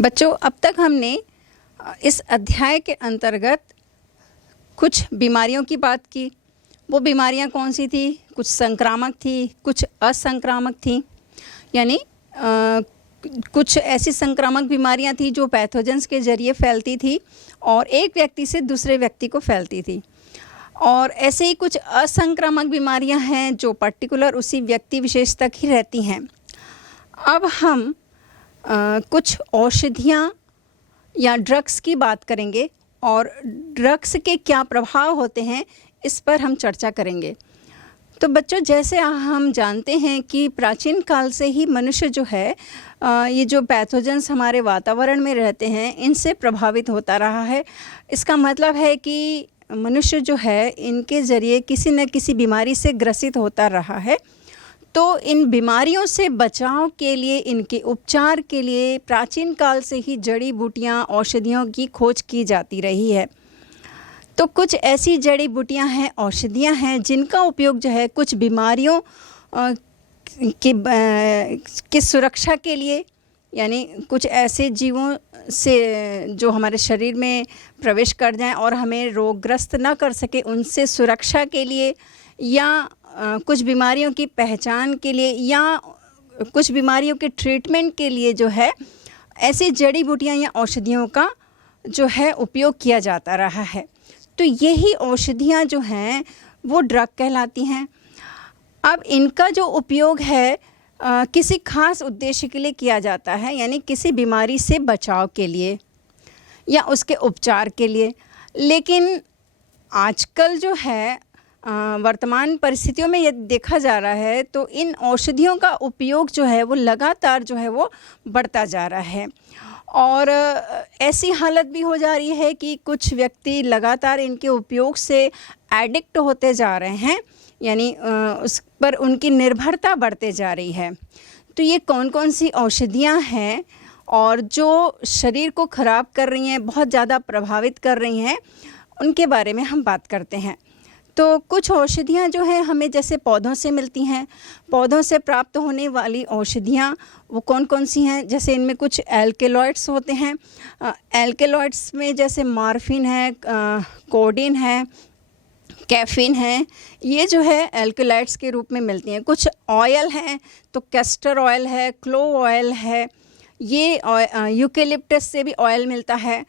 बच्चों, अब तक हमने इस अध्याय के अंतर्गत कुछ बीमारियों की बात की। वो बीमारियां कौन सी थी? कुछ संक्रामक थी, कुछ असंक्रामक थी। यानी कुछ ऐसी संक्रामक बीमारियां थी जो पैथोजेंस के ज़रिए फैलती थी और एक व्यक्ति से दूसरे व्यक्ति को फैलती थी। और ऐसे ही कुछ असंक्रामक बीमारियां हैं जो पर्टिकुलर उसी व्यक्ति विशेष तक ही रहती हैं। अब हम कुछ औषधियां या ड्रग्स की बात करेंगे और ड्रग्स के क्या प्रभाव होते हैं इस पर हम चर्चा करेंगे। तो बच्चों, जैसे हम जानते हैं कि प्राचीन काल से ही मनुष्य जो है ये जो पैथोजेंस हमारे वातावरण में रहते हैं इनसे प्रभावित होता रहा है। इसका मतलब है कि मनुष्य जो है इनके ज़रिए किसी न किसी बीमारी से ग्रसित होता रहा है। तो इन बीमारियों से बचाव के लिए, इनके उपचार के लिए प्राचीन काल से ही जड़ी बूटियाँ, औषधियों की खोज की जाती रही है। तो कुछ ऐसी जड़ी बूटियाँ हैं, औषधियाँ हैं जिनका उपयोग जो है कुछ बीमारियों की सुरक्षा के लिए, यानी कुछ ऐसे जीवों से जो हमारे शरीर में प्रवेश कर जाएं और हमें रोगग्रस्त न कर सके उनसे सुरक्षा के लिए, या कुछ बीमारियों की पहचान के लिए, या कुछ बीमारियों के ट्रीटमेंट के लिए जो है ऐसी जड़ी बूटियाँ या औषधियों का जो है उपयोग किया जाता रहा है। तो यही औषधियाँ जो हैं वो ड्रग कहलाती हैं। अब इनका जो उपयोग है किसी खास उद्देश्य के लिए किया जाता है, यानी किसी बीमारी से बचाव के लिए या उसके उपचार के लिए। लेकिन आजकल जो है वर्तमान परिस्थितियों में ये देखा जा रहा है तो इन औषधियों का उपयोग जो है वो लगातार जो है वो बढ़ता जा रहा है। और ऐसी हालत भी हो जा रही है कि कुछ व्यक्ति लगातार इनके उपयोग से एडिक्ट होते जा रहे हैं, यानी उस पर उनकी निर्भरता बढ़ते जा रही है। तो ये कौन कौन सी औषधियाँ हैं और जो शरीर को ख़राब कर रही हैं, बहुत ज़्यादा प्रभावित कर रही हैं, उनके बारे में हम बात करते हैं। तो कुछ औषधियाँ जो हैं हमें जैसे पौधों से मिलती हैं। पौधों से प्राप्त होने वाली औषधियाँ वो कौन कौन सी हैं? जैसे इनमें कुछ एल्केलॉइड्स होते हैं। एल्केलॉइड्स में जैसे मॉर्फिन है, कोडीन है, कैफीन है, ये जो है एल्केलॉइड्स के रूप में मिलती हैं। कुछ ऑयल हैं तो कैस्टर ऑयल है, क्लोव ऑयल है, ये यूकेलिप्टस से भी ऑयल मिलता है,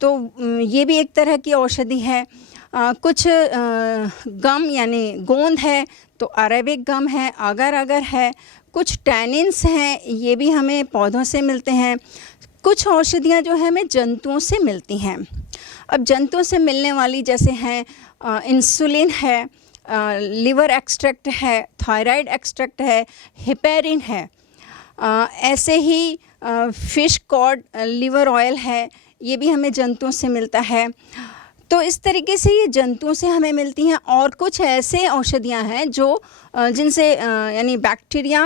तो ये भी एक तरह की औषधि है। कुछ गम यानी गोंद है तो अरेबिक गम है, अगर अगर है। कुछ टैनिन्स हैं, ये भी हमें पौधों से मिलते हैं। कुछ औषधियाँ जो है हमें जंतुओं से मिलती हैं। अब जंतुओं से मिलने वाली जैसे हैं इंसुलिन है, लिवर एक्सट्रैक्ट है, थायराइड एक्सट्रैक्ट है, हिपेरिन है। ऐसे ही फिश कॉड लिवर ऑयल है, ये भी हमें जंतुओं से मिलता है। तो इस तरीके से ये जंतुओं से हमें मिलती हैं। और कुछ ऐसे औषधियाँ हैं जो जिनसे यानी बैक्टीरिया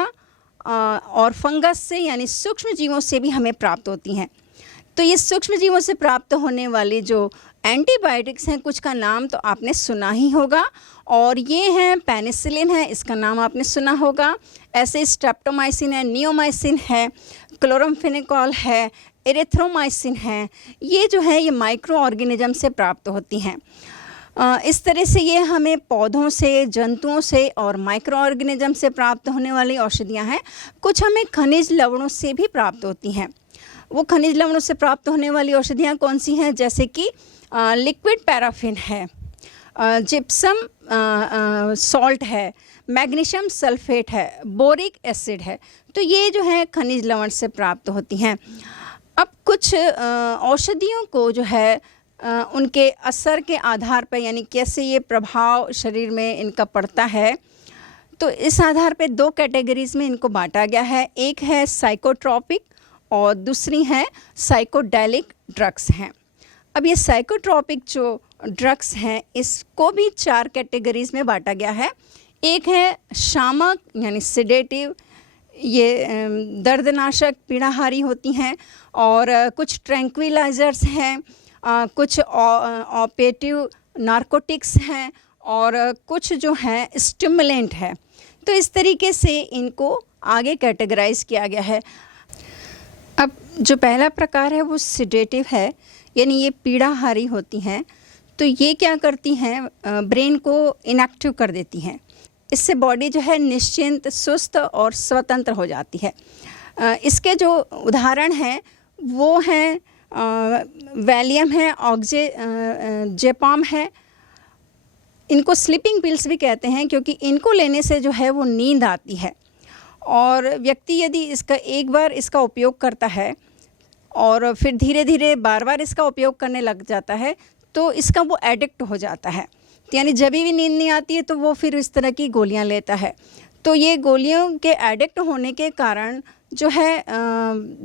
और फंगस से, यानी सूक्ष्म जीवों से भी हमें प्राप्त होती हैं। तो ये सूक्ष्म जीवों से प्राप्त होने वाले जो एंटीबायोटिक्स हैं, कुछ का नाम तो आपने सुना ही होगा, और ये हैं पेनिसिलिन है, इसका नाम आपने सुना होगा। ऐसे स्ट्रेप्टोमाइसिन है, नियोमाइसिन है, क्लोरामफेनिकोल है, एरिथ्रोमाइसिन है। ये जो है ये माइक्रो ऑर्गेनिज्म से प्राप्त होती हैं। इस तरह से ये हमें पौधों से, जंतुओं से और माइक्रो ऑर्गेनिज्म से प्राप्त होने वाली औषधियाँ हैं। कुछ हमें खनिज लवणों से भी प्राप्त होती हैं। वो खनिज लवणों से प्राप्त होने वाली औषधियाँ कौन सी हैं? जैसे कि लिक्विड पैराफिन है, जिप्सम सॉल्ट है, मैग्नीशियम सल्फेट है, बोरिक एसिड है। तो ये जो है खनिज लवण से प्राप्त होती हैं। अब कुछ औषधियों को जो है उनके असर के आधार पर, यानी कैसे ये प्रभाव शरीर में इनका पड़ता है, तो इस आधार पे दो कैटेगरीज़ में इनको बांटा गया है। एक है साइकोट्रॉपिक और दूसरी है साइकोडेलिक ड्रग्स हैं। अब ये साइकोट्रॉपिक जो ड्रग्स हैं इसको भी 4 कैटेगरीज़ में बांटा गया है। एक है शामक यानी सिडेटिव, ये दर्दनाशक, पीड़ाहारी होती हैं। और कुछ ट्रैंक्विलाइजर्स हैं, कुछ ऑपेटिव नार्कोटिक्स हैं, और कुछ जो हैं स्टिमुलेंट है। तो इस तरीके से इनको आगे कैटेगराइज किया गया है। अब जो पहला प्रकार है वो सिडेटिव है, यानी ये पीड़ाहारी होती हैं। तो ये क्या करती हैं, ब्रेन को इनएक्टिव कर देती हैं। इससे बॉडी जो है निश्चिंत, सुस्त और स्वतंत्र हो जाती है। इसके जो उदाहरण हैं वो हैं वैलियम है, जेपाम है। इनको स्लीपिंग पिल्स भी कहते हैं क्योंकि इनको लेने से जो है वो नींद आती है। और व्यक्ति यदि इसका एक बार इसका उपयोग करता है और फिर धीरे धीरे बार बार इसका उपयोग करने लग जाता है तो इसका वो एडिक्ट हो जाता है। यानी जब भी नींद नहीं आती है तो वो फिर इस तरह की गोलियां लेता है। तो ये गोलियों के एडिक्ट होने के कारण जो है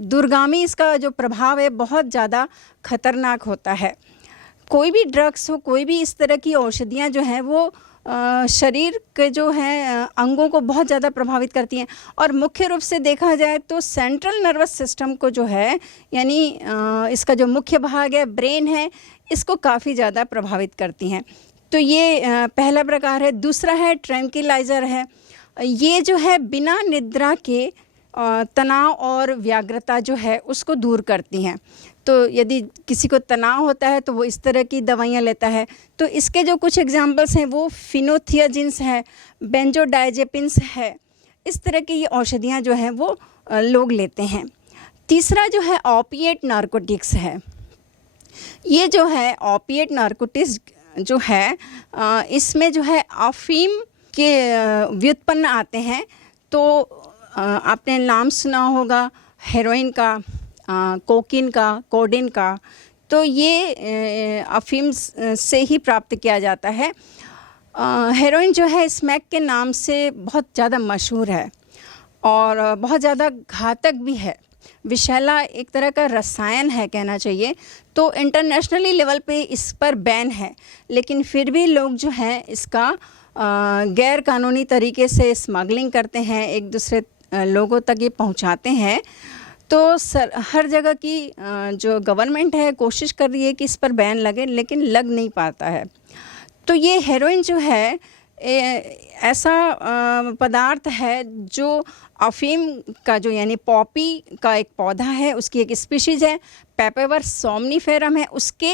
दूरगामी इसका जो प्रभाव है बहुत ज़्यादा खतरनाक होता है। कोई भी ड्रग्स हो, कोई भी इस तरह की औषधियाँ जो हैं वो शरीर के जो हैं अंगों को बहुत ज़्यादा प्रभावित करती हैं। और मुख्य रूप से देखा जाए तो सेंट्रल नर्वस सिस्टम को जो है, यानी इसका जो मुख्य भाग है ब्रेन है, इसको काफ़ी ज़्यादा प्रभावित करती हैं। तो ये पहला प्रकार है। दूसरा है ट्रैंक्विलाइज़र है। ये जो है बिना निद्रा के तनाव और व्याग्रता जो है उसको दूर करती हैं। तो यदि किसी को तनाव होता है तो वो इस तरह की दवाइयाँ लेता है। तो इसके जो कुछ एग्जांपल्स हैं वो फिनोथियाजिन्स है, बेंजोडाइजेपिन्स है। इस तरह की ये औषधियाँ जो हैं वो लोग लेते हैं। तीसरा जो है ओपिएट नारकोटिक्स है। ये जो है ओपिएट नारकोटिक्स जो है इसमें जो है अफीम के व्युत्पन्न आते हैं। तो आपने नाम सुना होगा हेरोइन का, कोकीन का, कोडेन का। तो ये अफीम से ही प्राप्त किया जाता है। हेरोइन जो है स्मैक के नाम से बहुत ज़्यादा मशहूर है और बहुत ज़्यादा घातक भी है। विषैला एक तरह का रसायन है कहना चाहिए। तो इंटरनेशनली लेवल पे इस पर बैन है, लेकिन फिर भी लोग जो हैं इसका गैर कानूनी तरीके से स्मगलिंग करते हैं, एक दूसरे लोगों तक ये पहुंचाते हैं। तो हर जगह की जो गवर्नमेंट है कोशिश कर रही है कि इस पर बैन लगे, लेकिन लग नहीं पाता है। तो ये हेरोइन जो है ऐसा पदार्थ है जो अफीम का जो यानी पॉपी का एक पौधा है, उसकी एक स्पीशीज़ है, पेपेवर सोमनीफेरम है, उसके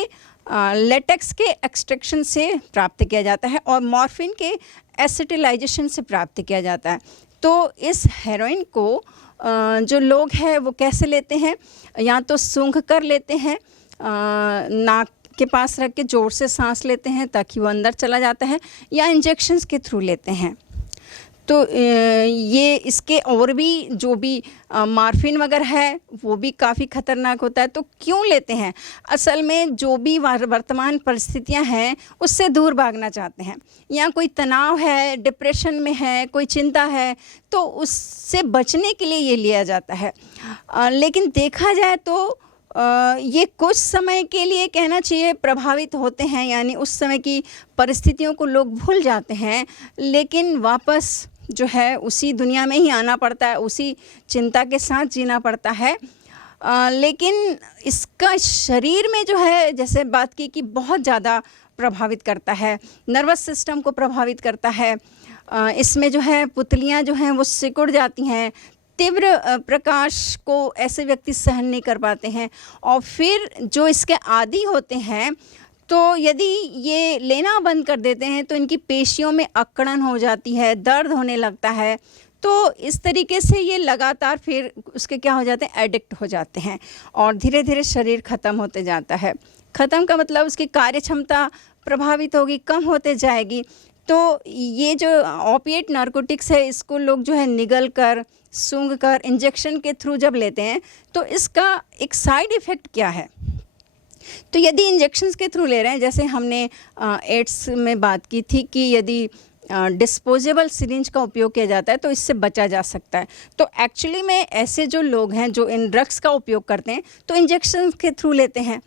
लेटेक्स के एक्सट्रैक्शन से प्राप्त किया जाता है और मॉर्फिन के एसिटिलाइजेशन से प्राप्त किया जाता है। तो इस हेरोइन को जो लोग हैं वो कैसे लेते हैं, या तो सूंघ कर लेते हैं, नाक के पास रख के ज़ोर से सांस लेते हैं ताकि वो अंदर चला जाता है, या इंजेक्शंस के थ्रू लेते हैं। तो ये इसके और भी जो भी मॉर्फिन वगैरह है वो भी काफ़ी ख़तरनाक होता है। तो क्यों लेते हैं? असल में जो भी वर्तमान परिस्थितियां हैं उससे दूर भागना चाहते हैं, या कोई तनाव है, डिप्रेशन में है, कोई चिंता है, तो उससे बचने के लिए ये लिया जाता है। लेकिन देखा जाए तो ये कुछ समय के लिए कहना चाहिए प्रभावित होते हैं, यानी उस समय की परिस्थितियों को लोग भूल जाते हैं, लेकिन वापस जो है उसी दुनिया में ही आना पड़ता है, उसी चिंता के साथ जीना पड़ता है। लेकिन इसका शरीर में जो है, जैसे बात की कि बहुत ज़्यादा प्रभावित करता है, नर्वस सिस्टम को प्रभावित करता है। इसमें जो है पुतलियाँ जो हैं वो सिकुड़ जाती हैं, तीव्र प्रकाश को ऐसे व्यक्ति सहन नहीं कर पाते हैं, और फिर जो इसके आदी होते हैं तो यदि ये लेना बंद कर देते हैं तो इनकी पेशियों में अकड़न हो जाती है, दर्द होने लगता है। तो इस तरीके से ये लगातार फिर उसके क्या हो जाते हैं, एडिक्ट हो जाते हैं, और धीरे धीरे शरीर ख़त्म होते जाता है। ख़त्म का मतलब उसकी कार्य क्षमता प्रभावित होगी, कम होते जाएगी। तो ये जो ओपिएट नारकोटिक्स है इसको लोग जो है निगल कर, सूंघ कर, इंजेक्शन के थ्रू जब लेते हैं तो इसका एक साइड इफ़ेक्ट क्या है। तो यदि इंजेक्शंस के थ्रू ले रहे हैं, जैसे हमने एड्स में बात की थी कि यदि डिस्पोजेबल सिरिंज का उपयोग किया जाता है तो इससे बचा जा सकता है। तो एक्चुअली में ऐसे जो लोग हैं जो इन ड्रग्स का उपयोग करते हैं तो इंजेक्शन के थ्रू लेते हैं।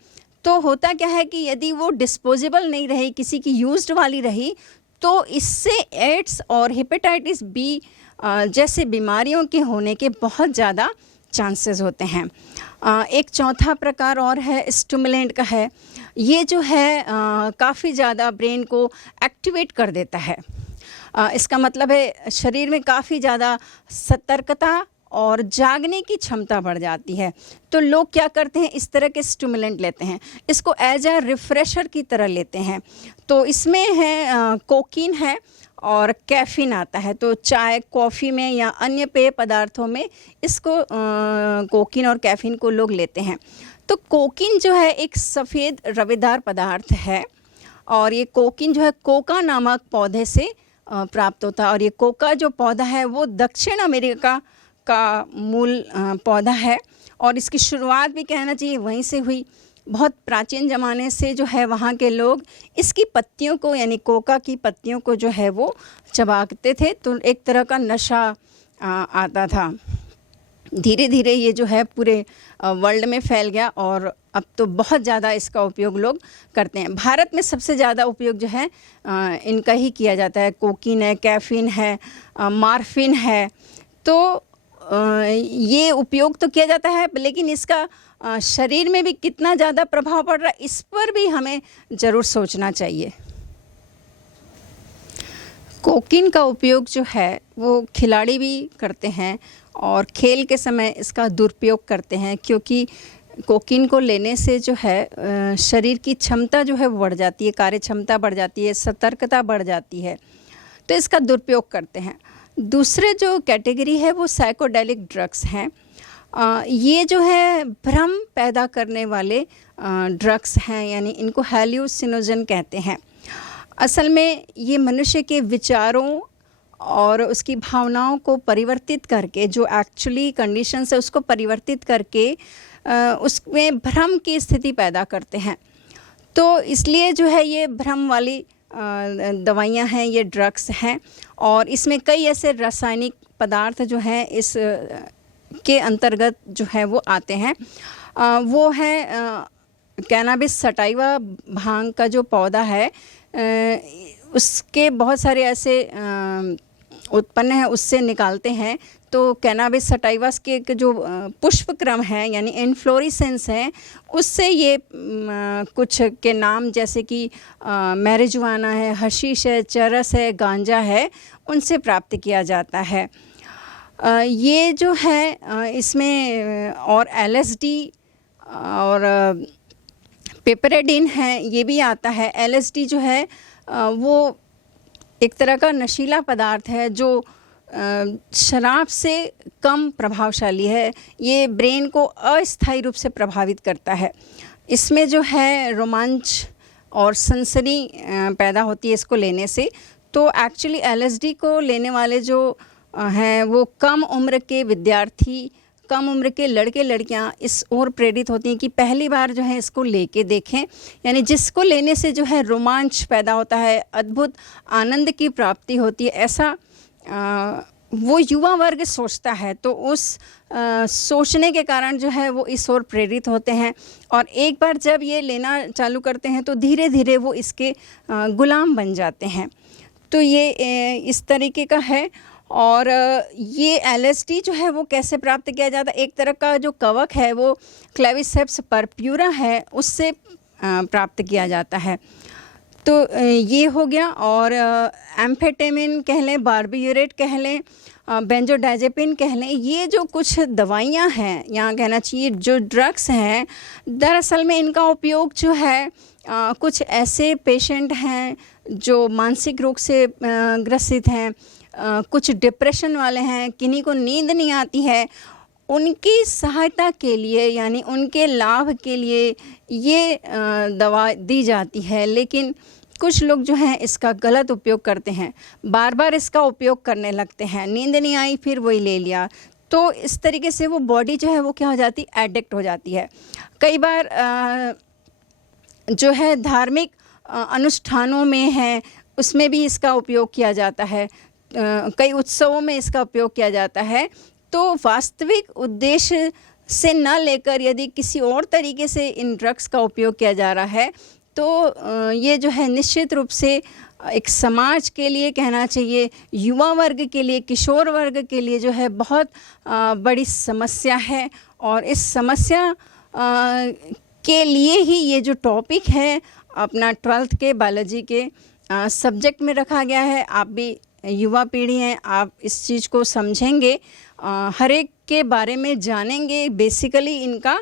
तो होता क्या है कि यदि वो डिस्पोजेबल नहीं रही, किसी की यूज्ड वाली रही, तो इससे एड्स और हेपेटाइटिस बी जैसे बीमारियों के होने के बहुत ज़्यादा चांसेस होते हैं। एक चौथा प्रकार और है, स्टिमुलेंट का है। ये जो है काफ़ी ज़्यादा ब्रेन को एक्टिवेट कर देता है। इसका मतलब है शरीर में काफ़ी ज़्यादा सतर्कता और जागने की क्षमता बढ़ जाती है। तो लोग क्या करते हैं, इस तरह के स्टिमुलेंट लेते हैं, इसको एज अ रिफ़्रेशर की तरह लेते हैं। तो इसमें है कोकीन है और कैफ़ीन आता है। तो चाय, कॉफ़ी में या अन्य पेय पदार्थों में इसको कोकीन और कैफ़ीन को लोग लेते हैं। तो कोकीन जो है एक सफ़ेद रवेदार पदार्थ है और ये कोकीन जो है कोका नामक पौधे से प्राप्त होता है। और ये कोका जो पौधा है वो दक्षिण अमेरिका का मूल पौधा है और इसकी शुरुआत भी कहना चाहिए वहीं से हुई। बहुत प्राचीन ज़माने से जो है वहाँ के लोग इसकी पत्तियों को, यानी कोका की पत्तियों को जो है वो चबाते थे, तो एक तरह का नशा आता था। धीरे धीरे ये जो है पूरे वर्ल्ड में फैल गया और अब तो बहुत ज़्यादा इसका उपयोग लोग करते हैं। भारत में सबसे ज़्यादा उपयोग जो है इनका ही किया जाता है। कोकीन है, कैफ़ीन है, मार्फिन है। तो ये उपयोग तो किया जाता है, लेकिन इसका शरीर में भी कितना ज़्यादा प्रभाव पड़ रहा है इस पर भी हमें ज़रूर सोचना चाहिए। कोकीन का उपयोग जो है वो खिलाड़ी भी करते हैं और खेल के समय इसका दुरुपयोग करते हैं, क्योंकि कोकीन को लेने से जो है शरीर की क्षमता जो है वो बढ़ जाती है, कार्य क्षमता बढ़ जाती है, सतर्कता बढ़ जाती है, तो इसका दुरुपयोग करते हैं। दूसरे जो कैटेगरी है वो साइकोडेलिक ड्रग्स हैं। ये जो है भ्रम पैदा करने वाले ड्रग्स हैं, यानी इनको हैल्यूसिनोजन कहते हैं। असल में ये मनुष्य के विचारों और उसकी भावनाओं को परिवर्तित करके, जो एक्चुअली कंडीशंस है उसको परिवर्तित करके उसमें भ्रम की स्थिति पैदा करते हैं। तो इसलिए जो है ये भ्रम वाली दवाइयाँ हैं, ये ड्रग्स हैं और इसमें कई ऐसे रासायनिक पदार्थ जो हैं इस के अंतर्गत जो है वो आते हैं। वो है कैनाबिस सटाइवा, भांग का जो पौधा है उसके बहुत सारे ऐसे उत्पन्न हैं, उससे निकालते हैं। तो कैनाबिस सटाइवास के जो पुष्प क्रम है यानी इन्फ्लोरेसेंस है, उससे ये कुछ के नाम जैसे कि मैरिजुआना है, हशीश है, चरस है, गांजा है, उनसे प्राप्त किया जाता है। ये जो है इसमें और LSD और पेपरेडिन है, ये भी आता है। LSD जो है वो एक तरह का नशीला पदार्थ है जो शराब से कम प्रभावशाली है। ये ब्रेन को अस्थायी रूप से प्रभावित करता है। इसमें जो है रोमांच और सनसनी पैदा होती है इसको लेने से। तो एक्चुअली LSD को लेने वाले जो हैं वो कम उम्र के विद्यार्थी, कम उम्र के लड़के लड़कियां इस ओर प्रेरित होती हैं कि पहली बार जो है इसको लेके देखें, यानी जिसको लेने से जो है रोमांच पैदा होता है, अद्भुत आनंद की प्राप्ति होती है, ऐसा वो युवा वर्ग सोचता है। तो उस सोचने के कारण जो है वो इस ओर प्रेरित होते हैं और एक बार जब ये लेना चालू करते हैं तो धीरे धीरे वो इसके गुलाम बन जाते हैं। तो ये इस तरीके का है। और ये LSD जो है वो कैसे प्राप्त किया जाता है, एक तरह का जो कवक है वो क्लेविसेप्स परप्यूरा है, उससे प्राप्त किया जाता है। तो ये हो गया। और एम्फेटामिन कह लें, बार्बियूरेट कह लें, बेंजोडाइजेपिन कह लें, ये जो कुछ दवाइयाँ हैं, यहाँ कहना चाहिए जो ड्रग्स हैं, दरअसल में इनका उपयोग जो है कुछ ऐसे पेशेंट हैं जो मानसिक रोग से ग्रसित हैं, कुछ डिप्रेशन वाले हैं, किन्हीं को नींद नहीं आती है, उनकी सहायता के लिए यानी उनके लाभ के लिए ये दवा दी जाती है। लेकिन कुछ लोग जो हैं इसका गलत उपयोग करते हैं, बार बार इसका उपयोग करने लगते हैं, नींद नहीं आई फिर वही ले लिया, तो इस तरीके से वो बॉडी जो है वो क्या हो जाती है, एडिक्ट हो जाती है। कई बार जो है धार्मिक अनुष्ठानों में है उसमें भी इसका उपयोग किया जाता है, कई उत्सवों में इसका उपयोग किया जाता है। तो वास्तविक उद्देश्य से न लेकर यदि किसी और तरीके से इन ड्रग्स का उपयोग किया जा रहा है तो ये जो है निश्चित रूप से एक समाज के लिए कहना चाहिए, युवा वर्ग के लिए, किशोर वर्ग के लिए जो है बहुत बड़ी समस्या है। और इस समस्या के लिए ही ये जो टॉपिक है अपना 12th के बायोलॉजी के सब्जेक्ट में रखा गया है। आप भी युवा पीढ़ी हैं, आप इस चीज़ को समझेंगे हर एक के बारे में जानेंगे, बेसिकली इनका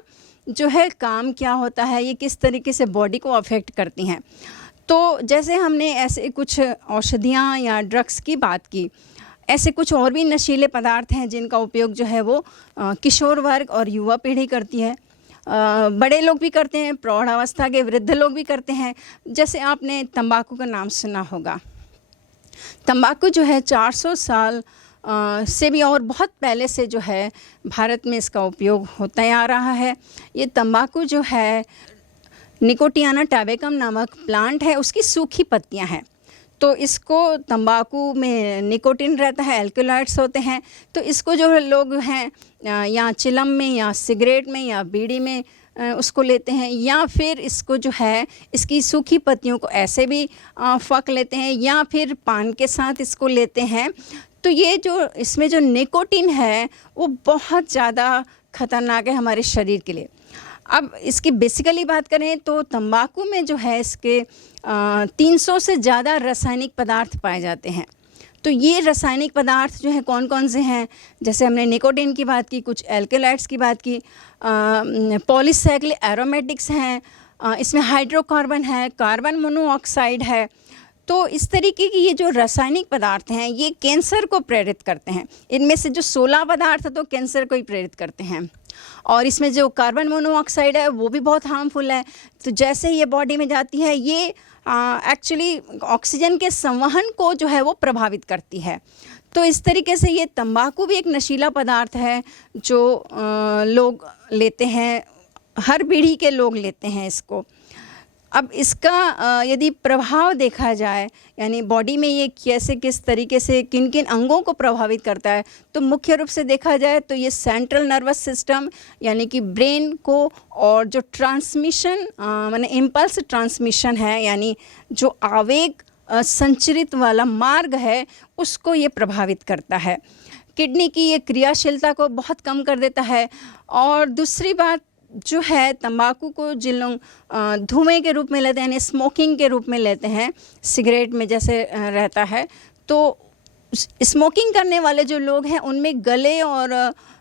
जो है काम क्या होता है, ये किस तरीके से बॉडी को अफेक्ट करती हैं। तो जैसे हमने ऐसे कुछ औषधियाँ या ड्रग्स की बात की, ऐसे कुछ और भी नशीले पदार्थ हैं जिनका उपयोग जो है वो किशोर वर्ग और युवा पीढ़ी करती है। बड़े लोग भी करते हैं, प्रौढ़ावस्था के वृद्ध लोग भी करते हैं। जैसे आपने तंबाकू का नाम सुना होगा। तंबाकू जो है 400 साल से भी और बहुत पहले से जो है भारत में इसका उपयोग होता आ रहा है। ये तंबाकू जो है निकोटियाना टैबेकम नामक प्लांट है, उसकी सूखी पत्तियां हैं। तो इसको तंबाकू में निकोटिन रहता है, एल्कलॉइड्स होते हैं। तो इसको जो लोग हैं या चिलम में या सिगरेट में या बीड़ी में उसको लेते हैं, या फिर इसको जो है इसकी सूखी पत्तियों को ऐसे भी फक लेते हैं, या फिर पान के साथ इसको लेते हैं। तो ये जो इसमें जो निकोटिन है वो बहुत ज़्यादा ख़तरनाक है हमारे शरीर के लिए। अब इसकी बेसिकली बात करें तो तंबाकू में जो है इसके 300 से ज़्यादा रासायनिक पदार्थ पाए जाते हैं। तो ये रासायनिक पदार्थ जो हैं कौन कौन से हैं, जैसे हमने निकोटिन की बात की, कुछ एल्कलॉइड्स की बात की, पॉलीसाइक्लिक एरोमेटिक्स हैं, इसमें हाइड्रोकार्बन है, कार्बन मोनोऑक्साइड है। तो इस तरीके की ये जो रासायनिक पदार्थ हैं ये कैंसर को प्रेरित करते हैं। इनमें से जो 16 पदार्थ तो कैंसर को ही प्रेरित करते हैं, और इसमें जो कार्बन मोनोऑक्साइड है वो भी बहुत हार्मफुल है। तो जैसे ये बॉडी में जाती है ये एक्चुअली ऑक्सीजन के संवहन को जो है वो प्रभावित करती है। तो इस तरीके से ये तंबाकू भी एक नशीला पदार्थ है जो लोग लेते हैं, हर पीढ़ी के लोग लेते हैं इसको। अब इसका यदि प्रभाव देखा जाए, यानी बॉडी में ये कैसे किस तरीके से किन किन अंगों को प्रभावित करता है, तो मुख्य रूप से देखा जाए तो ये सेंट्रल नर्वस सिस्टम यानी कि ब्रेन को, और जो ट्रांसमिशन माने इम्पल्स ट्रांसमिशन है, यानी जो आवेग संचरित वाला मार्ग है उसको ये प्रभावित करता है। किडनी की ये क्रियाशीलता को बहुत कम कर देता है। और दूसरी बात जो है, तंबाकू को जिन लोग धुएं के रूप में लेते हैं, यानी स्मोकिंग के रूप में लेते हैं, सिगरेट में जैसे रहता है, तो स्मोकिंग करने वाले जो लोग हैं उनमें गले और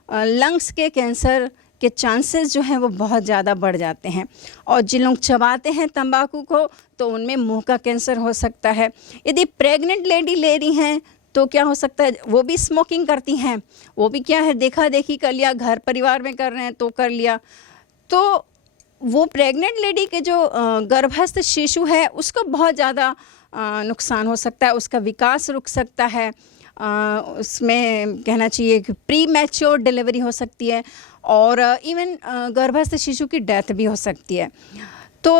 लंग्स के कैंसर के चांसेस जो हैं वो बहुत ज़्यादा बढ़ जाते हैं। और जिन लोग चबाते हैं तंबाकू को तो उनमें मुंह का कैंसर हो सकता है। यदि प्रेग्नेंट लेडी ले रही हैं तो क्या हो सकता है, वो भी स्मोकिंग करती हैं, वो भी क्या है देखा देखी कर लिया, घर परिवार में कर रहे हैं तो कर लिया, तो वो प्रेग्नेंट लेडी के जो गर्भस्थ शिशु है उसको बहुत ज़्यादा नुकसान हो सकता है, उसका विकास रुक सकता है, उसमें कहना चाहिए कि प्री मैच्योर डिलीवरी हो सकती है, और इवन गर्भस्थ शिशु की डेथ भी हो सकती है। तो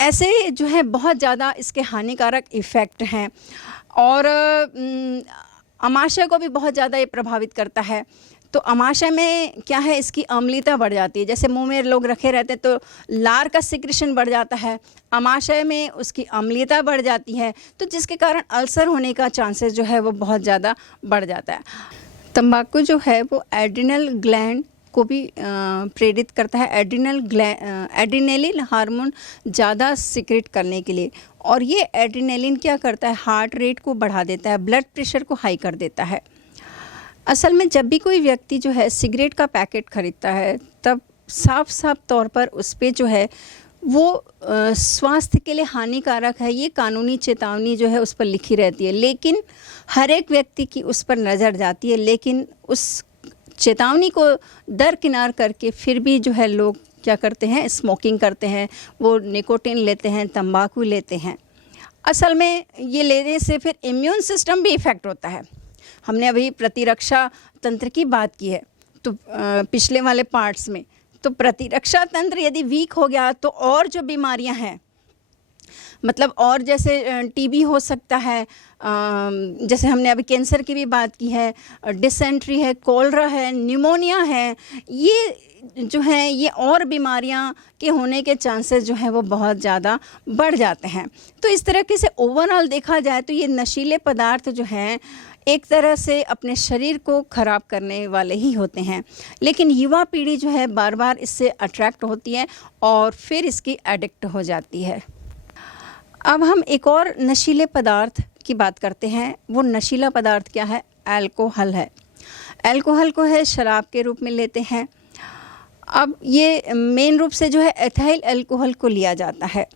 ऐसे जो है बहुत ज़्यादा इसके हानिकारक इफ़ेक्ट हैं। और आमाशय को भी बहुत ज़्यादा ये प्रभावित करता है। तो आमाशय में क्या है, इसकी अम्लता बढ़ जाती है। जैसे मुंह में लोग रखे रहते हैं तो लार का सिक्रेशन बढ़ जाता है, आमाशय में उसकी अम्लता बढ़ जाती है, तो जिसके कारण अल्सर होने का चांसेस जो है वो बहुत ज़्यादा बढ़ जाता है। तंबाकू जो है वो एड्रिनल ग्लैंड को भी प्रेरित करता है, एड्रिनलिन हार्मोन ज़्यादा सिक्रेट करने के लिए। और ये एड्रिनलिन क्या करता है, हार्ट रेट को बढ़ा देता है, ब्लड प्रेशर को हाई कर देता है। असल में जब भी कोई व्यक्ति जो है सिगरेट का पैकेट खरीदता है तब साफ साफ तौर पर उस पर जो है वो स्वास्थ्य के लिए हानिकारक है, ये कानूनी चेतावनी जो है उस पर लिखी रहती है, लेकिन हर एक व्यक्ति की उस पर नज़र जाती है। लेकिन उस चेतावनी को दरकिनार करके फिर भी जो है लोग क्या करते हैं, स्मोकिंग करते हैं, वो निकोटिन लेते हैं, तंबाकू लेते हैं। असल में ये लेने से फिर इम्यून सिस्टम भी इफ़ेक्ट होता है। हमने अभी प्रतिरक्षा तंत्र की बात की है तो पिछले वाले पार्ट्स में, तो प्रतिरक्षा तंत्र यदि वीक हो गया तो और जो बीमारियां हैं, मतलब और जैसे टीबी हो सकता है, जैसे हमने अभी कैंसर की भी बात की है, डिसेंट्री है, कोलरा है, निमोनिया है, ये जो है ये और बीमारियां के होने के चांसेस जो हैं वो बहुत ज़्यादा बढ़ जाते हैं। तो इस तरीके से ओवरऑल देखा जाए तो ये नशीले पदार्थ जो हैं एक तरह से अपने शरीर को ख़राब करने वाले ही होते हैं, लेकिन युवा पीढ़ी जो है बार बार इससे अट्रैक्ट होती है और फिर इसकी एडिक्ट हो जाती है। अब हम एक और नशीले पदार्थ की बात करते हैं। वो नशीला पदार्थ क्या है, अल्कोहल है। अल्कोहल को है शराब के रूप में लेते हैं। अब ये मेन रूप से जो है एथाइल अल्कोहल को लिया जाता है।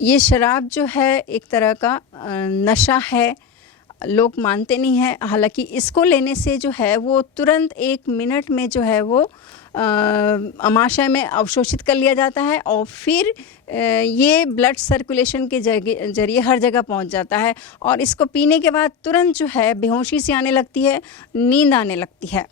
ये शराब जो है एक तरह का नशा है, लोग मानते नहीं हैं। हालांकि इसको लेने से जो है वो तुरंत 1 मिनट में जो है वो आमाशय में अवशोषित कर लिया जाता है और फिर ये ब्लड सर्कुलेशन के जरिए हर जगह पहुंच जाता है और इसको पीने के बाद तुरंत जो है बेहोशी सी आने लगती है, नींद आने लगती है।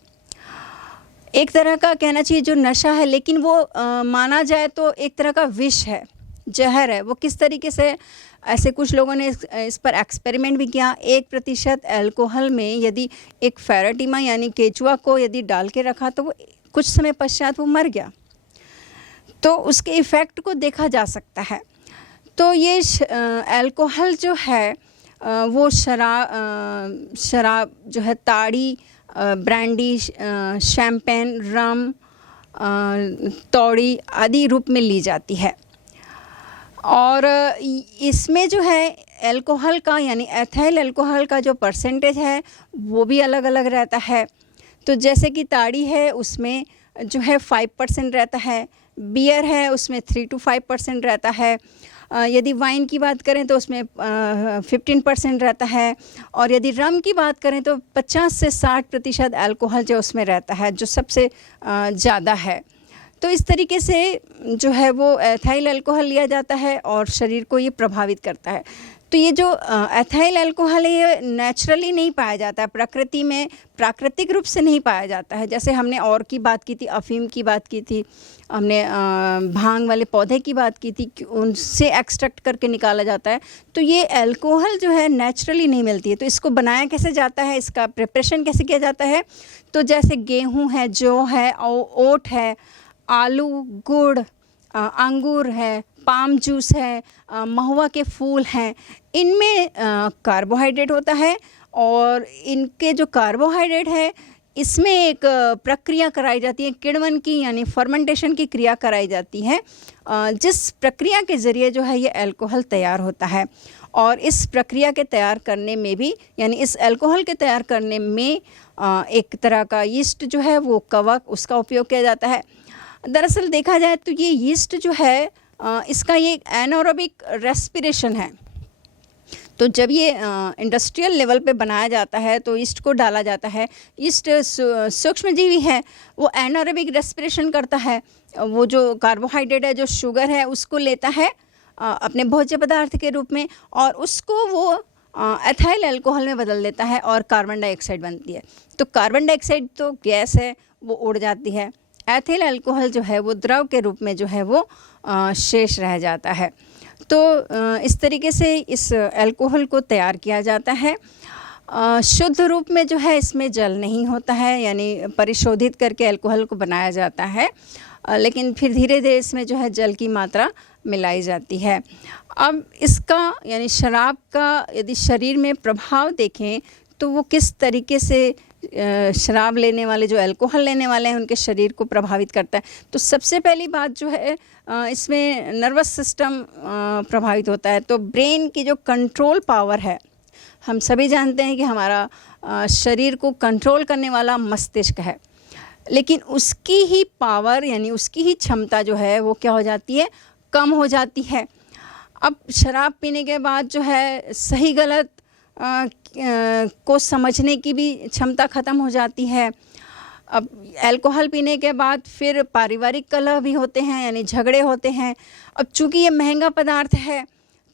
एक तरह का कहना चाहिए जो नशा है, लेकिन वो माना जाए तो एक तरह का विष है, जहर है। वो किस तरीके से, ऐसे कुछ लोगों ने इस पर एक्सपेरिमेंट भी किया। 1% अल्कोहल में यदि एक फेराटीमा यानी केचुआ को यदि डाल के रखा तो वो कुछ समय पश्चात वो मर गया, तो उसके इफ़ेक्ट को देखा जा सकता है। तो ये अल्कोहल जो है वो शराब जो है ताड़ी, ब्रांडी, शैम्पेन, रम, तौड़ी आदि रूप में ली जाती है। और इसमें जो है अल्कोहल का यानी एथाइल अल्कोहल का जो परसेंटेज है वो भी अलग अलग रहता है। तो जैसे कि ताड़ी है उसमें जो है 5% रहता है, बियर है उसमें 3 to 5% रहता है, यदि वाइन की बात करें तो उसमें 15% रहता है, और यदि रम की बात करें तो 50 से 60% अल्कोहल जो उसमें रहता है, जो सबसे ज़्यादा है। तो इस तरीके से जो है वो एथाइल अल्कोहल लिया जाता है और शरीर को ये प्रभावित करता है। तो ये जो एथाइल अल्कोहल है ये नेचुरली नहीं पाया जाता है, प्रकृति में प्राकृतिक रूप से नहीं पाया जाता है। जैसे हमने और की बात की थी, अफीम की बात की थी, हमने भांग वाले पौधे की बात की थी कि उनसे एक्सट्रैक्ट करके निकाला जाता है। तो ये अल्कोहल जो है नेचुरली नहीं मिलती है। तो इसको बनाया कैसे जाता है, इसका प्रिपरेशन कैसे किया जाता है? तो जैसे गेहूँ है, जौ है, ओट है, आलू, गुड़, अंगूर है, पाम जूस है, महुआ के फूल हैं, इनमें कार्बोहाइड्रेट होता है और इनके जो कार्बोहाइड्रेट है इसमें एक प्रक्रिया कराई जाती है किण्वन की, यानी फर्मेंटेशन की क्रिया कराई जाती है, जिस प्रक्रिया के ज़रिए जो है ये अल्कोहल तैयार होता है। और इस प्रक्रिया के तैयार करने में भी, यानी इस अल्कोहल के तैयार करने में एक तरह का यीस्ट जो है वो कवक, उसका उपयोग किया जाता है। दरअसल देखा जाए तो ये यीस्ट जो है इसका ये एनारोबिक रेस्पिरेशन है। तो जब ये इंडस्ट्रियल लेवल पे बनाया जाता है तो यीस्ट को डाला जाता है। यीस्ट सूक्ष्मजीवी है, वो एनारोबिक रेस्पिरेशन करता है, वो जो कार्बोहाइड्रेट है, जो शुगर है, उसको लेता है अपने भोज्य पदार्थ के रूप में और उसको वो एथाइल अल्कोहल में बदल देता है और कार्बन डाइऑक्साइड बनती है। तो कार्बन डाइऑक्साइड तो गैस है, वो उड़ जाती है। एथिल अल्कोहल जो है वो द्रव के रूप में जो है वो शेष रह जाता है। तो इस तरीके से इस अल्कोहल को तैयार किया जाता है। शुद्ध रूप में जो है इसमें जल नहीं होता है, यानी परिशोधित करके अल्कोहल को बनाया जाता है, लेकिन फिर धीरे धीरे इसमें जो है जल की मात्रा मिलाई जाती है। अब इसका यानी शराब का यदि शरीर में प्रभाव देखें तो वो किस तरीके से शराब लेने वाले, जो अल्कोहल लेने वाले हैं, उनके शरीर को प्रभावित करता है। तो सबसे पहली बात जो है इसमें नर्वस सिस्टम प्रभावित होता है। तो ब्रेन की जो कंट्रोल पावर है, हम सभी जानते हैं कि हमारा शरीर को कंट्रोल करने वाला मस्तिष्क है, लेकिन उसकी ही पावर यानी उसकी ही क्षमता जो है वो क्या हो जाती है, कम हो जाती है। अब शराब पीने के बाद जो है सही गलत को समझने की भी क्षमता ख़त्म हो जाती है। अब अल्कोहल पीने के बाद फिर पारिवारिक कलह भी होते हैं, यानी झगड़े होते हैं। अब चूँकि ये महंगा पदार्थ है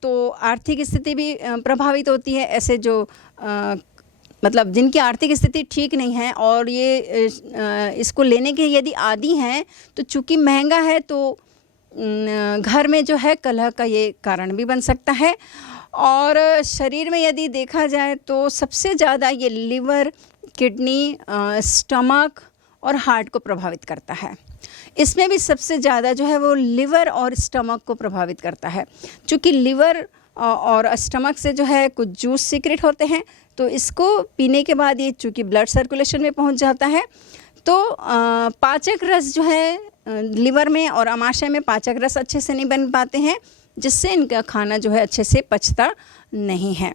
तो आर्थिक स्थिति भी प्रभावित होती है। ऐसे जो मतलब जिनकी आर्थिक स्थिति ठीक नहीं है और ये इसको लेने के यदि आदी हैं, तो चूँकि महंगा है तो घर में जो है कलह का ये कारण भी बन सकता है। और शरीर में यदि देखा जाए तो सबसे ज़्यादा ये लिवर, किडनी, स्टमक और हार्ट को प्रभावित करता है। इसमें भी सबसे ज़्यादा जो है वो लिवर और स्टमक को प्रभावित करता है। चूँकि लिवर और स्टमक से जो है कुछ जूस सीक्रेट होते हैं, तो इसको पीने के बाद ये चूँकि ब्लड सर्कुलेशन में पहुँच जाता है, तो पाचक रस जो है लिवर में और आमाशय में पाचक रस अच्छे से नहीं बन पाते हैं, जिससे इनका खाना जो है अच्छे से पचता नहीं है।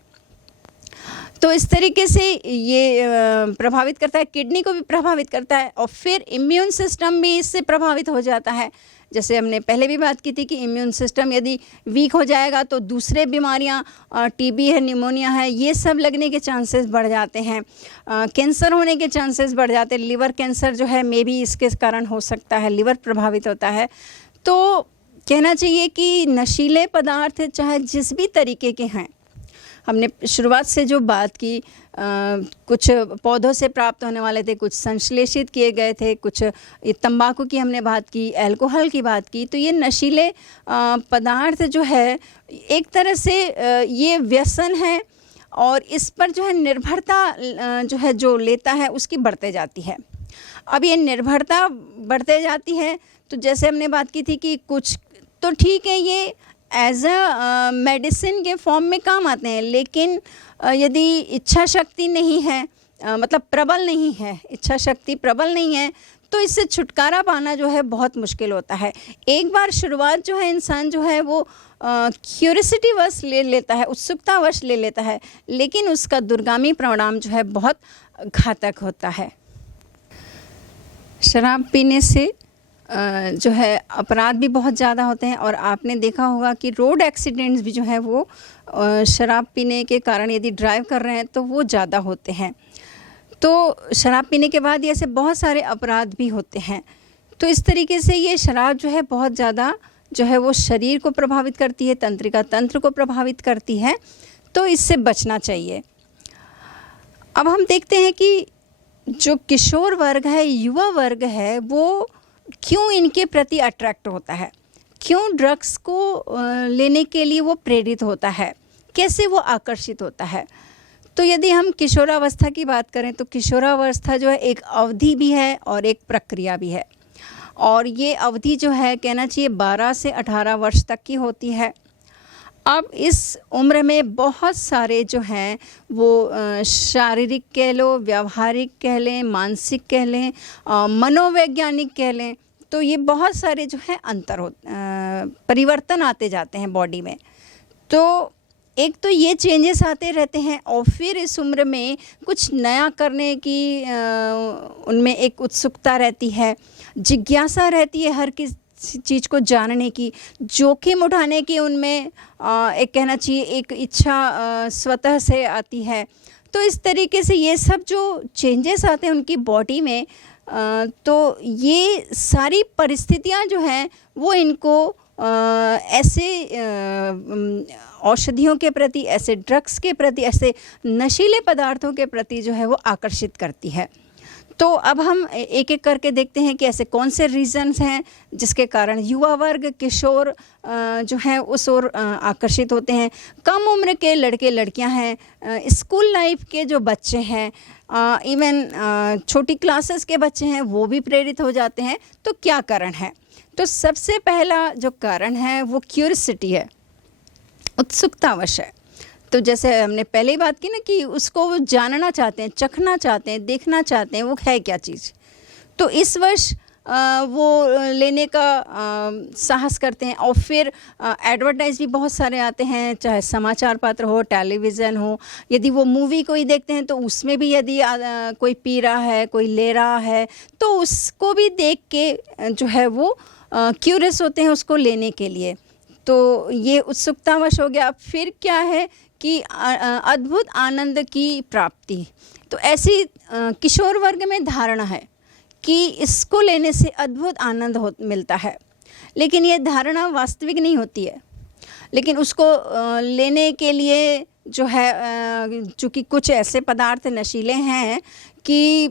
तो इस तरीके से ये प्रभावित करता है, किडनी को भी प्रभावित करता है और फिर इम्यून सिस्टम भी इससे प्रभावित हो जाता है। जैसे हमने पहले भी बात की थी कि इम्यून सिस्टम यदि वीक हो जाएगा तो दूसरे बीमारियां, टीबी है, निमोनिया है, ये सब लगने के चांसेस बढ़ जाते हैं, कैंसर होने के चांसेस बढ़ जाते हैं। लिवर कैंसर जो है मे भी इसके कारण हो सकता है, लिवर प्रभावित होता है। तो कहना चाहिए कि नशीले पदार्थ चाहे जिस भी तरीके के हैं, हमने शुरुआत से जो बात की, कुछ पौधों से प्राप्त होने वाले थे, कुछ संश्लेषित किए गए थे, कुछ तंबाकू की हमने बात की, अल्कोहल की बात की। तो ये नशीले पदार्थ जो है एक तरह से ये व्यसन है और इस पर जो है निर्भरता जो है जो लेता है उसकी बढ़ते जाती है। अब ये निर्भरता बढ़ते जाती है तो जैसे हमने बात की थी कि कुछ तो ठीक है, ये एज अ मेडिसिन के फॉर्म में काम आते हैं, लेकिन यदि इच्छा शक्ति नहीं है, मतलब प्रबल नहीं है, इच्छा शक्ति प्रबल नहीं है, तो इससे छुटकारा पाना जो है बहुत मुश्किल होता है। एक बार शुरुआत जो है इंसान जो है वो क्यूरियोसिटी वश ले लेता है, उत्सुकतावश ले लेता है, लेकिन उसका दूरगामी परिणाम जो है बहुत घातक होता है। शराब पीने से जो है अपराध भी बहुत ज़्यादा होते हैं और आपने देखा होगा कि रोड एक्सीडेंट्स भी जो है वो शराब पीने के कारण यदि ड्राइव कर रहे हैं तो वो ज़्यादा होते हैं। तो शराब पीने के बाद ऐसे बहुत सारे अपराध भी होते हैं। तो इस तरीके से ये शराब जो है बहुत ज़्यादा जो है वो शरीर को प्रभावित करती है, तंत्रिका तंत्र को प्रभावित करती है, तो इससे बचना चाहिए। अब हम देखते हैं कि जो किशोर वर्ग है, युवा वर्ग है, वो क्यों इनके प्रति अट्रैक्ट होता है, क्यों ड्रग्स को लेने के लिए वो प्रेरित होता है, कैसे वो आकर्षित होता है। तो यदि हम किशोरावस्था की बात करें तो किशोरावस्था जो है एक अवधि भी है और एक प्रक्रिया भी है, और ये अवधि जो है कहना चाहिए 12 से 18 वर्ष तक की होती है। अब इस उम्र में बहुत सारे जो हैं वो शारीरिक कह लो, व्यावहारिक कह लें, मानसिक कह लें, मनोवैज्ञानिक कह लें, तो ये बहुत सारे जो है परिवर्तन आते जाते हैं बॉडी में। तो एक तो ये चेंजेस आते रहते हैं और फिर इस उम्र में कुछ नया करने की उनमें एक उत्सुकता रहती है, जिज्ञासा रहती है हर किसी चीज़ को जानने की, जोखिम उठाने की उनमें एक कहना चाहिए एक इच्छा स्वतः से आती है। तो इस तरीके से ये सब जो चेंजेस आते हैं उनकी बॉडी में, तो ये सारी परिस्थितियां जो हैं वो इनको ऐसे औषधियों के प्रति, ऐसे ड्रग्स के प्रति, ऐसे नशीले पदार्थों के प्रति जो है वो आकर्षित करती है। तो अब हम एक एक करके देखते हैं कि ऐसे कौन से रीज़न्स हैं जिसके कारण युवा वर्ग, किशोर जो हैं उस ओर आकर्षित होते हैं। कम उम्र के लड़के लड़कियां हैं, स्कूल लाइफ के जो बच्चे हैं, इवन छोटी क्लासेस के बच्चे हैं, वो भी प्रेरित हो जाते हैं। तो क्या कारण है? तो सबसे पहला जो कारण है वो क्यूरियोसिटी है, उत्सुकतावश है। तो जैसे हमने पहले ही बात की ना कि उसको वो जानना चाहते हैं, चखना चाहते हैं, देखना चाहते हैं वो है क्या चीज़। तो इस वर्ष वो लेने का साहस करते हैं और फिर एडवर्टाइज भी बहुत सारे आते हैं, चाहे समाचार पत्र हो, टेलीविज़न हो। यदि वो मूवी कोई देखते हैं तो उसमें भी यदि कोई पी रहा है, कोई ले रहा है, तो उसको भी देख के जो है वो क्यूरियस होते हैं उसको लेने के लिए। तो ये उत्सुकतावश हो गया। फिर क्या है कि अद्भुत आनंद की प्राप्ति। तो ऐसी किशोर वर्ग में धारणा है कि इसको लेने से अद्भुत आनंद मिलता है, लेकिन ये धारणा वास्तविक नहीं होती है। लेकिन उसको लेने के लिए जो है चूँकि कुछ ऐसे पदार्थ नशीले हैं कि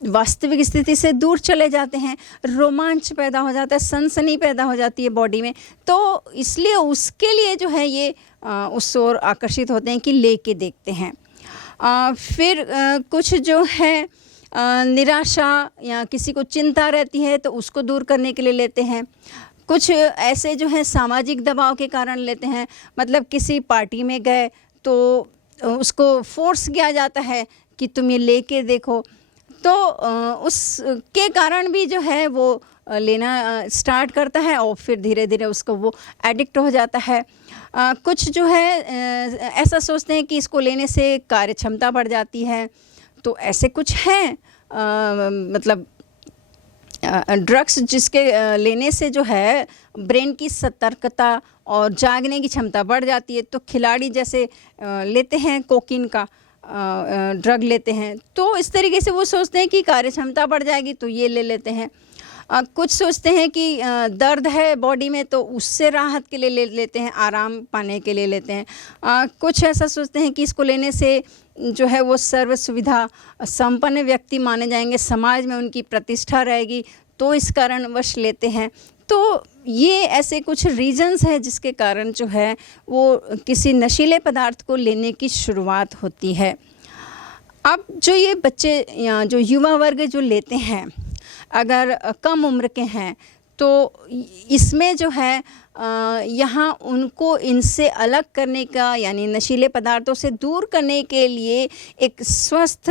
वास्तविक स्थिति से दूर चले जाते हैं, रोमांच पैदा हो जाता है, सनसनी पैदा हो जाती है बॉडी में, तो इसलिए उसके लिए जो है ये उस ओर आकर्षित होते हैं कि लेके देखते हैं। फिर कुछ जो है निराशा या किसी को चिंता रहती है तो उसको दूर करने के लिए लेते हैं। कुछ ऐसे जो है सामाजिक दबाव के कारण लेते हैं, मतलब किसी पार्टी में गए तो उसको फोर्स किया जाता है कि तुम ये लेके देखो, तो उसके कारण भी जो है वो लेना स्टार्ट करता है और फिर धीरे धीरे उसको वो एडिक्ट हो जाता है। कुछ जो है ऐसा सोचते हैं कि इसको लेने से कार्य क्षमता बढ़ जाती है। तो ऐसे कुछ हैं मतलब ड्रग्स जिसके लेने से जो है ब्रेन की सतर्कता और जागने की क्षमता बढ़ जाती है। तो खिलाड़ी जैसे लेते हैं कोकीन का ड्रग लेते हैं, तो इस तरीके से वो सोचते हैं कि कार्य क्षमता बढ़ जाएगी तो ये ले लेते हैं। कुछ सोचते हैं कि दर्द है बॉडी में तो उससे राहत के लिए ले लेते हैं, आराम पाने के लिए लेते हैं। कुछ ऐसा सोचते हैं कि इसको लेने से जो है वो सर्व सुविधा संपन्न व्यक्ति माने जाएंगे, समाज में उनकी प्रतिष्ठा रहेगी, तो इस कारणवश लेते हैं। तो ये ऐसे कुछ रीजंस हैं जिसके कारण जो है वो किसी नशीले पदार्थ को लेने की शुरुआत होती है। अब जो ये बच्चे या जो युवा वर्ग जो लेते हैं, अगर कम उम्र के हैं तो इसमें जो है यहाँ उनको इनसे अलग करने का यानी नशीले पदार्थों से दूर करने के लिए एक स्वस्थ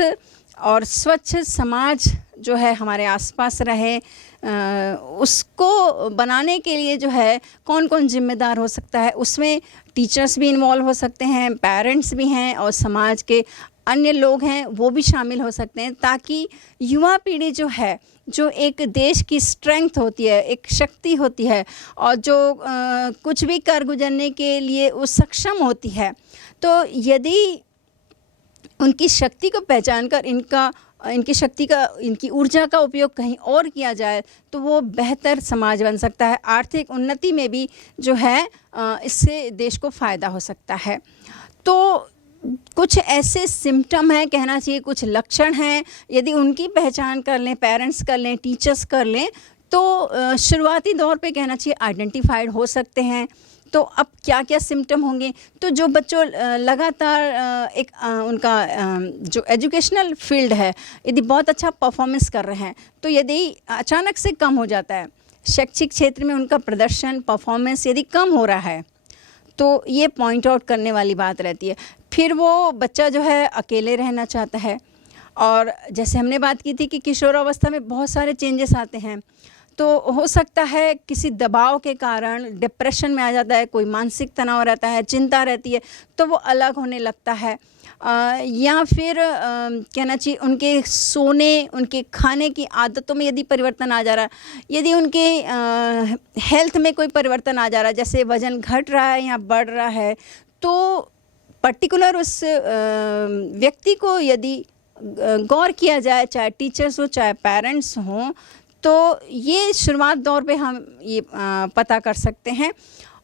और स्वच्छ समाज जो है हमारे आसपास रहे, उसको बनाने के लिए जो है कौन कौन जिम्मेदार हो सकता है। उसमें टीचर्स भी इन्वॉल्व हो सकते हैं, पेरेंट्स भी हैं और समाज के अन्य लोग हैं वो भी शामिल हो सकते हैं, ताकि युवा पीढ़ी जो है, जो एक देश की स्ट्रेंथ होती है, एक शक्ति होती है और जो कुछ भी कर गुजरने के लिए वो सक्षम होती है, तो यदि उनकी शक्ति को पहचान कर इनकी ऊर्जा का उपयोग कहीं और किया जाए तो वो बेहतर समाज बन सकता है। आर्थिक उन्नति में भी जो है इससे देश को फ़ायदा हो सकता है। तो कुछ ऐसे सिम्टम हैं, कहना चाहिए कुछ लक्षण हैं, यदि उनकी पहचान कर लें, पेरेंट्स कर लें, टीचर्स कर लें, तो शुरुआती दौर पे कहना चाहिए आइडेंटिफाइड हो सकते हैं। तो अब क्या क्या सिम्टम होंगे, तो जो बच्चों लगातार एक उनका जो एजुकेशनल फील्ड है यदि बहुत अच्छा परफॉर्मेंस कर रहे हैं, तो यदि अचानक से कम हो जाता है, शैक्षिक क्षेत्र में उनका प्रदर्शन परफॉर्मेंस यदि कम हो रहा है, तो ये पॉइंट आउट करने वाली बात रहती है। फिर वो बच्चा जो है अकेले रहना चाहता है, और जैसे हमने बात की थी कि किशोरावस्था में बहुत सारे चेंजेस आते हैं, तो हो सकता है किसी दबाव के कारण डिप्रेशन में आ जाता है, कोई मानसिक तनाव रहता है, चिंता रहती है, तो वो अलग होने लगता है। या फिर कहना चाहिए उनके सोने, उनके खाने की आदतों में यदि परिवर्तन आ जा रहा है, यदि उनके हेल्थ में कोई परिवर्तन आ जा रहा है, जैसे वज़न घट रहा है या बढ़ रहा है, तो पर्टिकुलर उस व्यक्ति को यदि गौर किया जाए, चाहे टीचर्स हो चाहे पेरेंट्स हों, तो ये शुरुआत दौर पे हम ये पता कर सकते हैं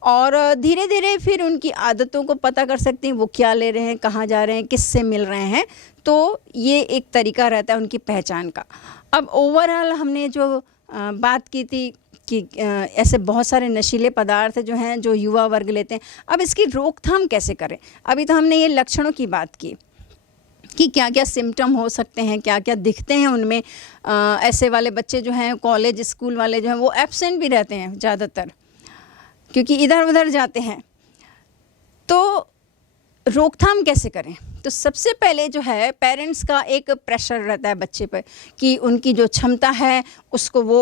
और धीरे धीरे फिर उनकी आदतों को पता कर सकते हैं, वो क्या ले रहे हैं, कहाँ जा रहे हैं, किससे मिल रहे हैं। तो ये एक तरीका रहता है उनकी पहचान का। अब ओवरऑल हमने जो बात की थी कि ऐसे बहुत सारे नशीले पदार्थ जो हैं जो युवा वर्ग लेते हैं, अब इसकी रोकथाम कैसे करें। अभी तो हमने ये लक्षणों की बात की कि क्या क्या सिम्टम हो सकते हैं, क्या क्या दिखते हैं उनमें। ऐसे वाले बच्चे जो हैं, कॉलेज स्कूल वाले जो हैं, वो एब्सेंट भी रहते हैं ज़्यादातर, क्योंकि इधर उधर जाते हैं। तो रोकथाम कैसे करें, तो सबसे पहले जो है पेरेंट्स का एक प्रेशर रहता है बच्चे पर कि उनकी जो क्षमता है उसको वो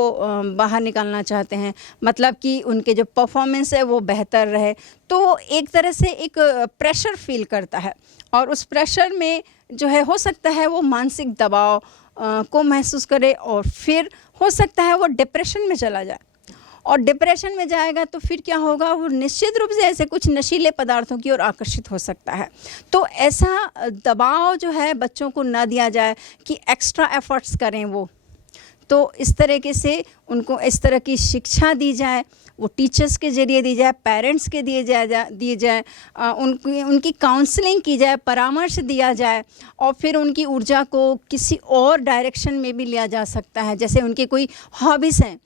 बाहर निकालना चाहते हैं, मतलब कि उनके जो परफॉर्मेंस है वो बेहतर रहे। तो वो एक तरह से एक प्रेशर फील करता है और उस प्रेशर में जो है हो सकता है वो मानसिक दबाव को महसूस करे और फिर हो सकता है वो डिप्रेशन में चला जाए। और डिप्रेशन में जाएगा तो फिर क्या होगा, वो निश्चित रूप से ऐसे कुछ नशीले पदार्थों की ओर आकर्षित हो सकता है। तो ऐसा दबाव जो है बच्चों को ना दिया जाए कि एक्स्ट्रा एफर्ट्स करें वो। तो इस तरीके से उनको इस तरह की शिक्षा दी जाए, वो टीचर्स के ज़रिए दी जाए, पेरेंट्स के दिए जाए, उनकी काउंसलिंग की जाए, परामर्श दिया जाए और फिर उनकी ऊर्जा को किसी और डायरेक्शन में भी लिया जा सकता है। जैसे उनके कोई हॉबीज़ हैं,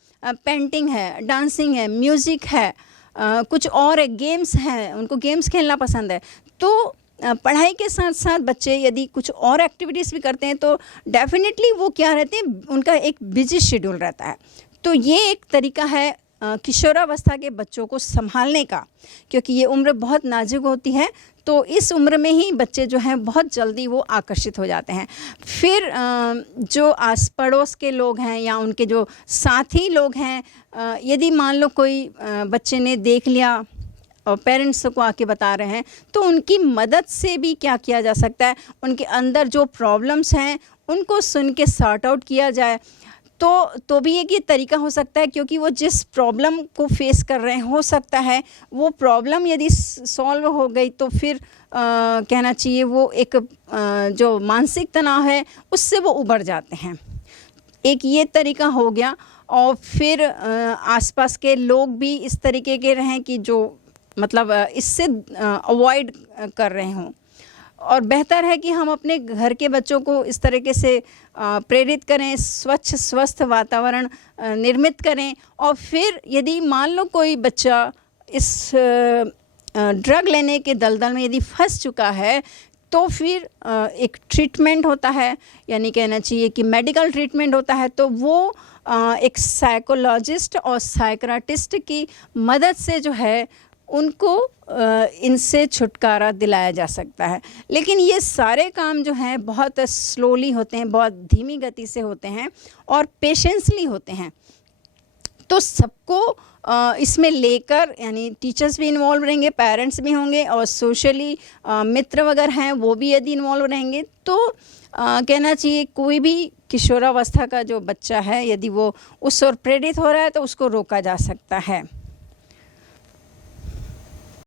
पेंटिंग है, डांसिंग है, म्यूज़िक है, कुछ और गेम्स हैं, उनको गेम्स खेलना पसंद है, तो पढ़ाई के साथ साथ बच्चे यदि कुछ और एक्टिविटीज़ भी करते हैं तो डेफिनेटली वो क्या रहते हैं, उनका एक बिजी शेड्यूल रहता है। तो ये एक तरीका है किशोरावस्था के बच्चों को संभालने का, क्योंकि ये उम्र बहुत नाजुक होती है, तो इस उम्र में ही बच्चे जो हैं बहुत जल्दी वो आकर्षित हो जाते हैं। फिर जो आस पड़ोस के लोग हैं या उनके जो साथी लोग हैं, यदि मान लो कोई बच्चे ने देख लिया और पेरेंट्स को आके बता रहे हैं, तो उनकी मदद से भी क्या किया जा सकता है, उनके अंदर जो प्रॉब्लम्स हैं उनको सुन के सॉर्ट आउट किया जाए, तो भी एक ये तरीका हो सकता है, क्योंकि वो जिस प्रॉब्लम को फेस कर रहे हैं, हो सकता है वो प्रॉब्लम यदि सॉल्व हो गई तो फिर कहना चाहिए वो एक जो मानसिक तनाव है उससे वो उबर जाते हैं। एक ये तरीका हो गया। और फिर आसपास के लोग भी इस तरीके के रहें कि जो मतलब इससे अवॉइड कर रहे हों। और बेहतर है कि हम अपने घर के बच्चों को इस तरीके से प्रेरित करें, स्वच्छ स्वस्थ वातावरण निर्मित करें। और फिर यदि मान लो कोई बच्चा इस ड्रग लेने के दलदल में यदि फंस चुका है, तो फिर एक ट्रीटमेंट होता है, यानी कहना चाहिए कि मेडिकल ट्रीटमेंट होता है। तो वो एक साइकोलॉजिस्ट और साइकियाट्रिस्ट की मदद से जो है उनको इनसे छुटकारा दिलाया जा सकता है। लेकिन ये सारे काम जो हैं बहुत स्लोली होते हैं, बहुत धीमी गति से होते हैं और पेशेंसली होते हैं। तो सबको इसमें लेकर, यानी टीचर्स भी इन्वॉल्व रहेंगे, पेरेंट्स भी होंगे और सोशली मित्र वगैरह हैं वो भी यदि इन्वॉल्व रहेंगे, तो कहना चाहिए कोई भी किशोरावस्था का जो बच्चा है यदि वो उस ओर प्रेरित हो रहा है तो उसको रोका जा सकता है।